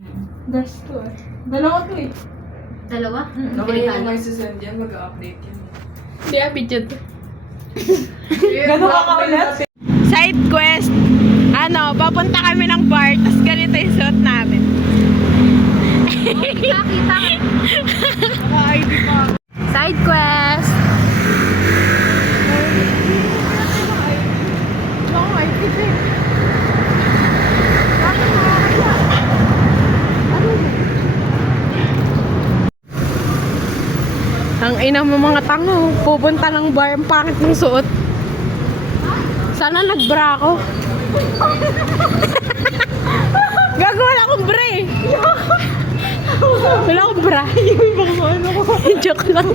Das to eh. Dalawa to eh. Dalawa? Okay na may susend yan, mag-update yan. Hindi, video to. Gano'n ka kaulit? Side quest. Ano, papunta kami ng bar, tas ganito yung suot namin. Nakita. Naka-ID pa. Side quest. Naka-ID pa eh. Bakit nakakaya? Ang ina mo mga tango, pupunta ng bar, ang pangit ng suot. Sana nagbra ako. Gago, wala akong bra eh. Wala akong bra. Yung ibang ano ko. Joke lang.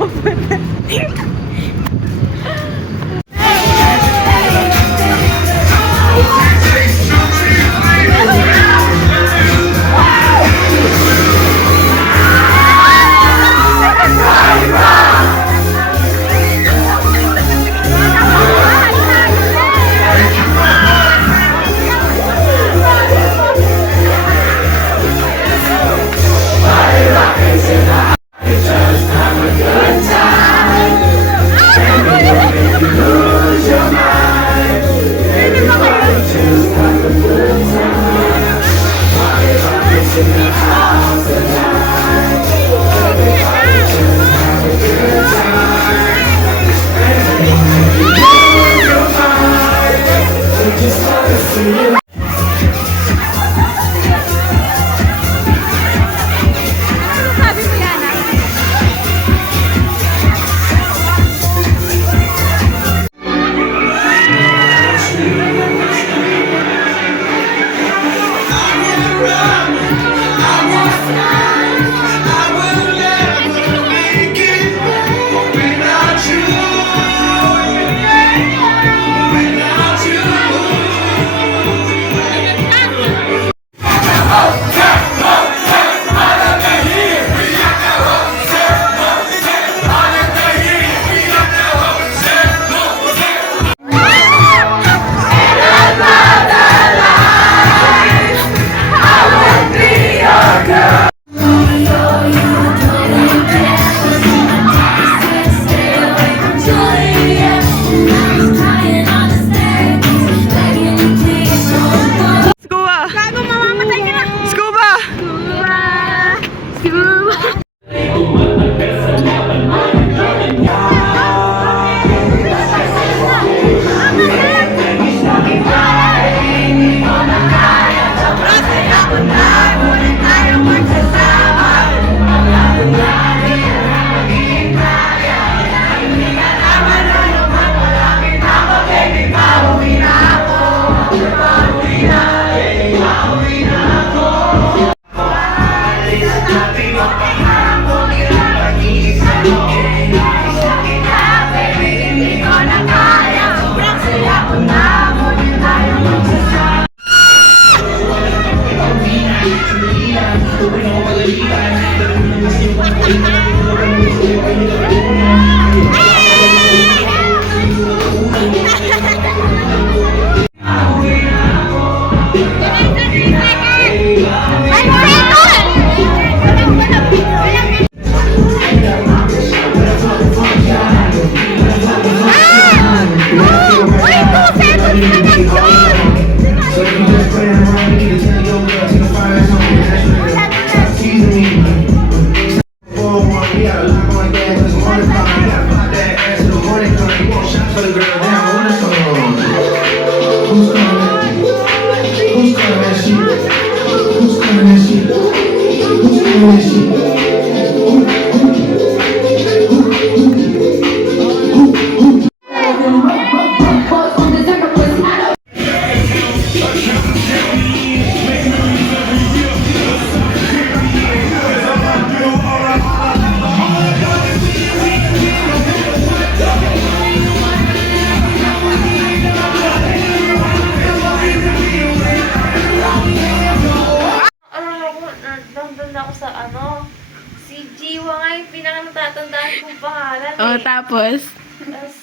Oh, tapos? Tapos,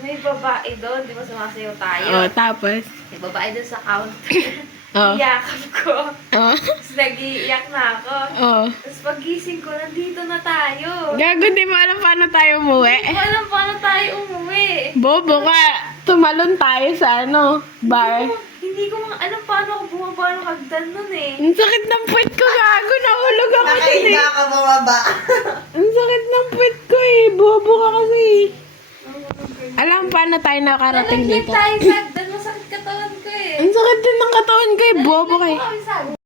may babae doon, di ba sumasayaw tayo? Oh, tapos? May babae doon sa counter. Oh. iyakap ko. Oh. Tapos nag-iiyak na ako. Oh. Tapos pagising ko, nandito na tayo. Gago, di mo alam paano tayo umuwi. Hindi ko alam paano tayo umuwi. Bobo ka. Tumalon tayo sa bar. Hindi ko alam paano ako bumaba ng hagdan nun eh. Ang sakit ng puwet ko, gago. Nahulog ako dun eh. Nakahiga ka bumaba. Ang sakit ng puwet ko eh. Bobo ka kasi. Alam paano tayo nakarating Nalaglag dito. tayo sa hagdan, masakit katawan ko eh. Ang sakit din ng katawan ko eh. Bobo ka eh. Nalaglag ko kami sa hagdan.